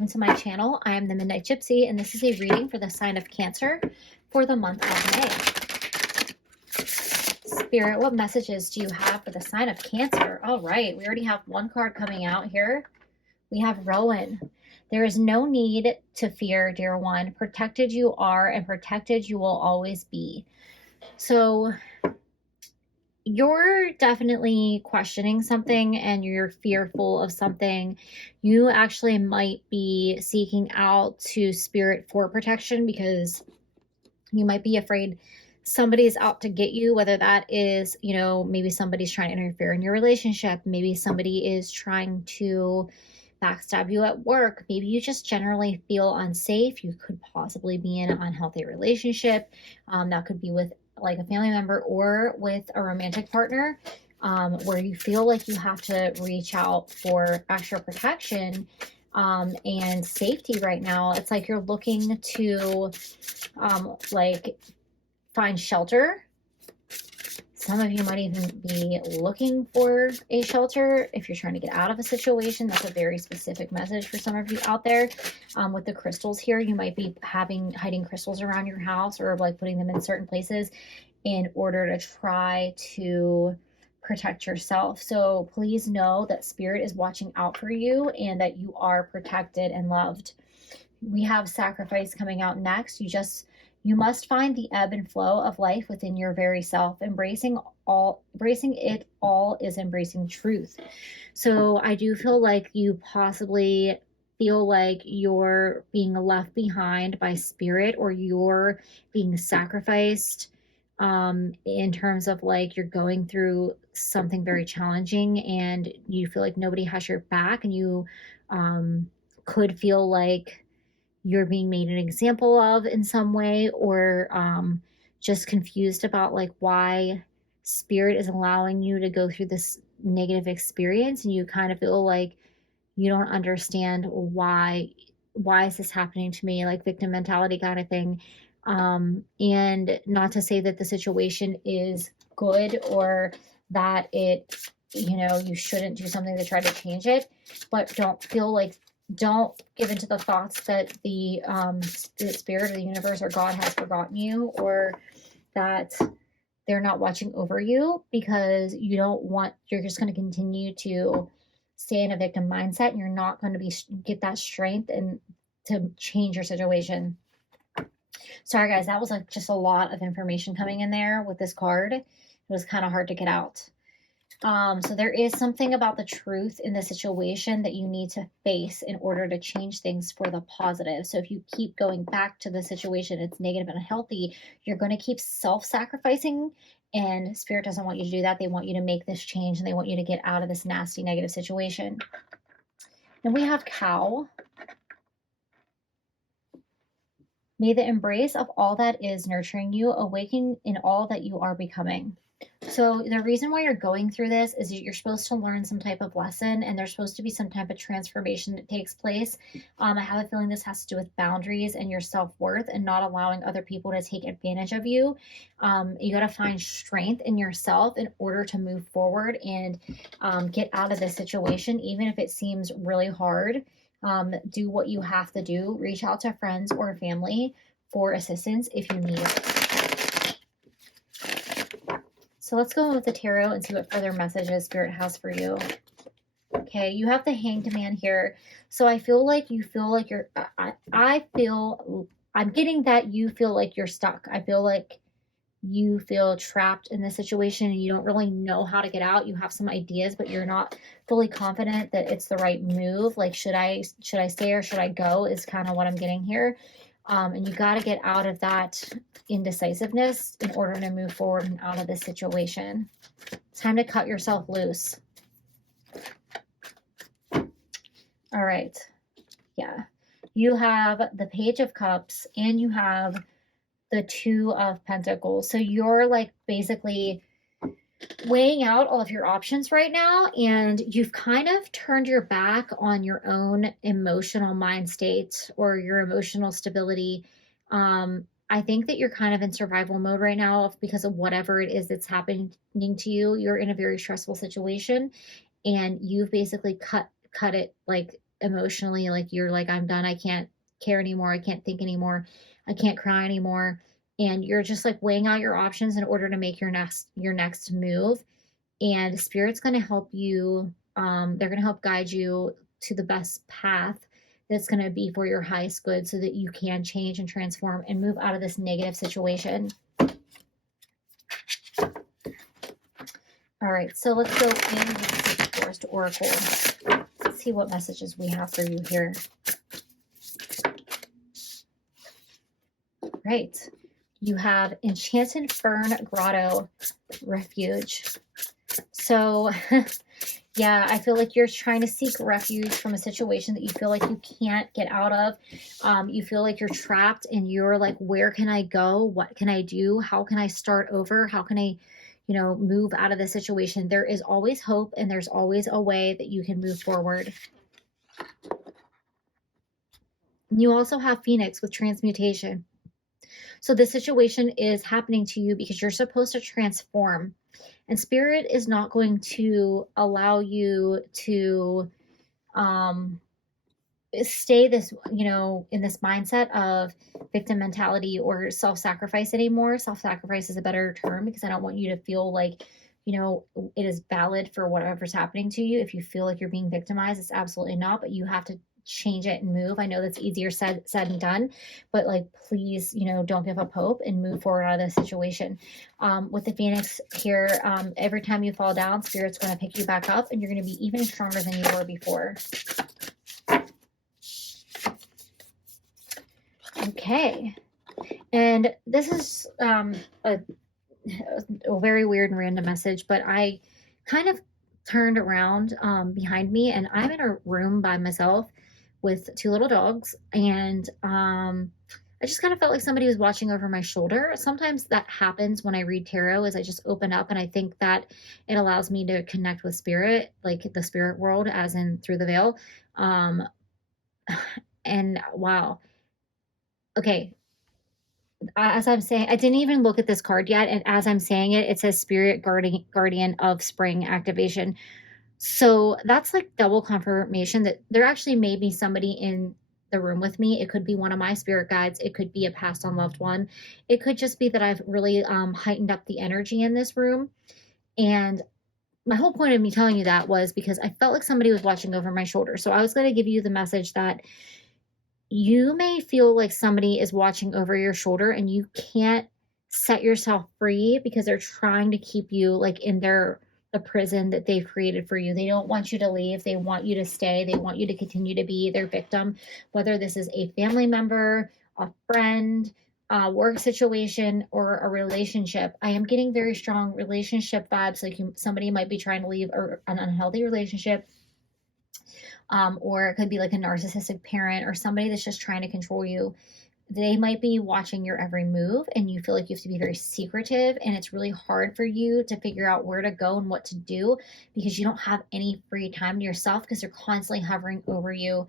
welcome to my channel. I am the Midnight Gypsy, and this is a reading for the sign of Cancer for the month of May. Spirit, what messages do you have for the sign of Cancer? All right, we already have one card coming out here. We have Rowan. There is no need to fear, dear one. Protected you are, and protected you will always be. So you're definitely questioning something and you're fearful of something. You actually might be seeking out to spirit for protection because you might be afraid somebody's out to get you, whether that is, you know, maybe somebody's trying to interfere in your relationship. Maybe somebody is trying to backstab you at work. Maybe you just generally feel unsafe. You could possibly be in an unhealthy relationship. That could be with like a family member or with a romantic partner, where you feel like you have to reach out for extra protection and safety right now. It's like you're looking to like find shelter. Some of you might even be looking for a shelter if you're trying to get out of a situation. That's a very specific message for some of you out there. With the crystals here, you might be hiding crystals around your house or like putting them in certain places in order to try to protect yourself. So please know that Spirit is watching out for you and that you are protected and loved. We have Sacrifice coming out next. You must find the ebb and flow of life within your very self. Embracing it all is embracing truth. So I do feel like you possibly feel like you're being left behind by Spirit, or you're being sacrificed in terms of like you're going through something very challenging and you feel like nobody has your back, and you could feel like you're being made an example of in some way, or just confused about like why Spirit is allowing you to go through this negative experience, and you kind of feel like you don't understand why is this happening to me, like victim mentality kind of thing. And not to say that the situation is good or that it, you know, you shouldn't do something to try to change it, but don't give into the thoughts that the Spirit or the universe or God has forgotten you, or that they're not watching over you, because you're just going to continue to stay in a victim mindset, and you're not going to get that strength and to change your situation. Sorry guys, that was like just a lot of information coming in there with this card. It was kind of hard to get out. So there is something about the truth in the situation that you need to face in order to change things for the positive. So if you keep going back to the situation, it's negative and unhealthy, you're going to keep self-sacrificing, and Spirit doesn't want you to do that. They want you to make this change, and they want you to get out of this nasty negative situation. Then we have Cow. May the embrace of all that is nurturing you, awaken in all that you are becoming. So the reason why you're going through this is you're supposed to learn some type of lesson, and there's supposed to be some type of transformation that takes place. I have a feeling this has to do with boundaries and your self-worth and not allowing other people to take advantage of you. You got to find strength in yourself in order to move forward and get out of this situation, even if it seems really hard. Do what you have to do. Reach out to friends or family for assistance if you need it. So let's go with the tarot and see what further messages Spirit has for you. Okay, you have the Hanged Man here. So I feel like you feel like you're, I'm getting that you feel like you're stuck. I feel like you feel trapped in this situation and you don't really know how to get out. You have some ideas, but you're not fully confident that it's the right move. Like, should I stay or should I go is kind of what I'm getting here. And you got to get out of that indecisiveness in order to move forward and out of this situation. It's time to cut yourself loose. All right. Yeah. You have the Page of Cups and you have the Two of Pentacles. So you're like basically weighing out all of your options right now, and you've kind of turned your back on your own emotional mind state or your emotional stability. I think that you're kind of in survival mode right now because of whatever it is that's happening to you. You're in a very stressful situation, and you've basically cut it, like emotionally, like you're like, I'm done. I can't care anymore. I can't think anymore. I can't cry anymore. And you're just like weighing out your options in order to make your next move. And Spirit's going to help you. They're going to help guide you to the best path that's going to be for your highest good, so that you can change and transform and move out of this negative situation. All right, so let's go in with the Forest Oracle. Let's see what messages we have for you here. Right. You have Enchanted Fern Grotto Refuge. So, yeah, I feel like you're trying to seek refuge from a situation that you feel like you can't get out of. You feel like you're trapped and you're like, where can I go? What can I do? How can I start over? How can I, move out of the situation? There is always hope, and there's always a way that you can move forward. You also have Phoenix with transmutation. So this situation is happening to you because you're supposed to transform. And Spirit is not going to allow you to stay this, in this mindset of victim mentality or self-sacrifice anymore. Self-sacrifice is a better term, because I don't want you to feel like, it is valid for whatever's happening to you. If you feel like you're being victimized, it's absolutely not, but you have to change it and move. I know that's easier said than done, but like, please, don't give up hope and move forward out of this situation. With the Phoenix here, every time you fall down, Spirit's going to pick you back up, and you're going to be even stronger than you were before. Okay. And this is a very weird and random message, but I kind of turned around behind me, and I'm in a room by myself with two little dogs, and I just kind of felt like somebody was watching over my shoulder. Sometimes that happens when I read tarot, is I just open up, and I think that it allows me to connect with spirit, like the spirit world, as in through the veil. And wow. Okay, as I'm saying, I didn't even look at this card yet, and as I'm saying it, it says Spirit Guardian of Spring Activation. So that's like double confirmation that there actually may be somebody in the room with me. It could be one of my spirit guides. It could be a passed on loved one. It could just be that I've really heightened up the energy in this room. And my whole point of me telling you that was because I felt like somebody was watching over my shoulder. So I was going to give you the message that you may feel like somebody is watching over your shoulder, and you can't set yourself free because they're trying to keep you like in the prison that they've created for you. They don't want you to leave. They want you to stay. They want you to continue to be their victim, whether this is a family member, a friend, a work situation, or a relationship. I am getting very strong relationship vibes. Like somebody might be trying to leave an unhealthy relationship. Or it could be like a narcissistic parent or somebody that's just trying to control you. They might be watching your every move, and you feel like you have to be very secretive, and it's really hard for you to figure out where to go and what to do, because you don't have any free time to yourself, because they're constantly hovering over you.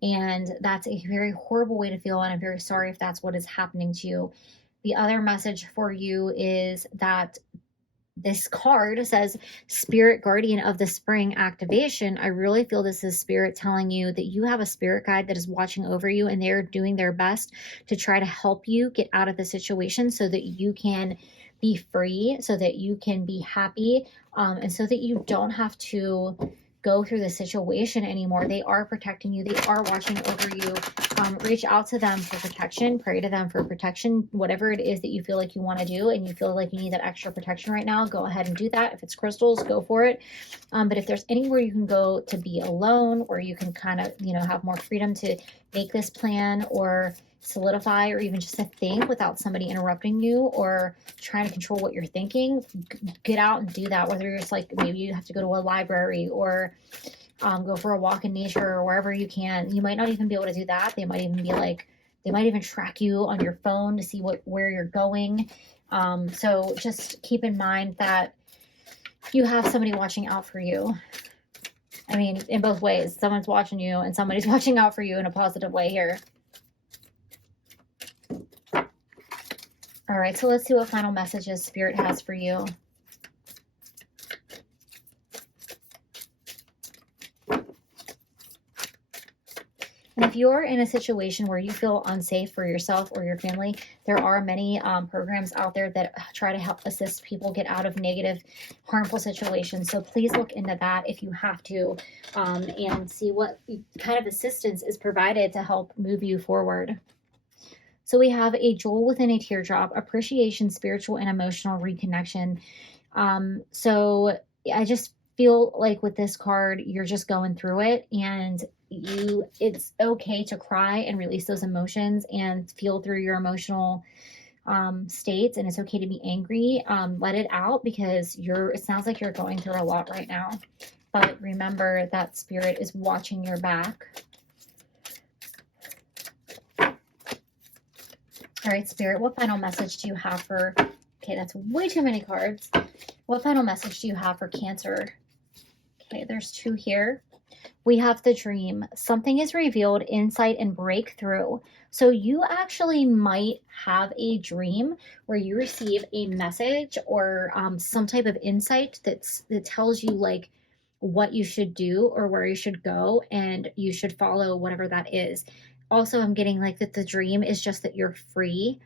And that's a very horrible way to feel, and I'm very sorry if that's what is happening to you. The other message for you is that this card says Spirit Guardian of the Spring Activation. I really feel this is Spirit telling you that you have a spirit guide that is watching over you, and they're doing their best to try to help you get out of the situation so that you can be free, so that you can be happy, and so that you don't have to go through the situation anymore. They are protecting you. They are watching over you. Reach out to them for protection. Pray to them for protection. Whatever it is that you feel like you want to do and you feel like you need that extra protection right now, go ahead and do that. If it's crystals, go for it. But if there's anywhere you can go to be alone, or you can kind of, have more freedom to make this plan or solidify, or even just to think without somebody interrupting you or trying to control what you're thinking, get out and do that. Whether it's like maybe you have to go to a library or go for a walk in nature or wherever you can. You might not even be able to do that. They might even be like, they might even track you on your phone to see where you're going. So just keep in mind that you have somebody watching out for you. I mean, in both ways, someone's watching you and somebody's watching out for you in a positive way here. All right, so let's see what final messages Spirit has for you. if you're in a situation where you feel unsafe for yourself or your family, there are many programs out there that try to help assist people get out of negative, harmful situations. So please look into that if you have to, and see what kind of assistance is provided to help move you forward. So we have a jewel within a teardrop, appreciation, spiritual and emotional reconnection. So I just feel like with this card, you're just going through it, and it's okay to cry and release those emotions and feel through your emotional states, and it's okay to be angry. Let it out, because it sounds like you're going through a lot right now, but remember that spirit is watching your back. All right, Spirit, what final message do you have for, okay, that's way too many cards. What final message do you have for Cancer? Okay, there's 2 here. We have the dream. Something is revealed, insight and breakthrough. So you actually might have a dream where you receive a message or some type of insight that tells you like what you should do or where you should go, and you should follow whatever that is. Also, I'm getting like that the dream is just that you're free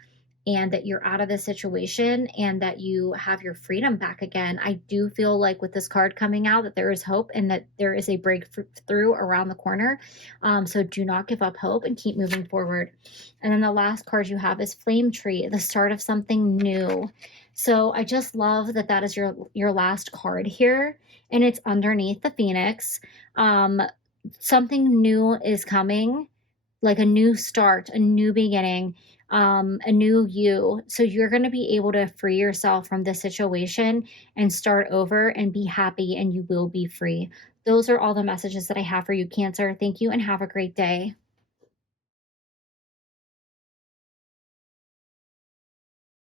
and that you're out of the situation and that you have your freedom back again. I do feel like with this card coming out that there is hope and that there is a breakthrough around the corner. So do not give up hope and keep moving forward. And then the last card you have is Flame Tree, the start of something new. So I just love that that is your last card here, and it's underneath the Phoenix. Something new is coming, like a new start, a new beginning, a new you. So you're going to be able to free yourself from this situation and start over and be happy, and you will be free. Those are all the messages that I have for you, Cancer. Thank you and have a great day.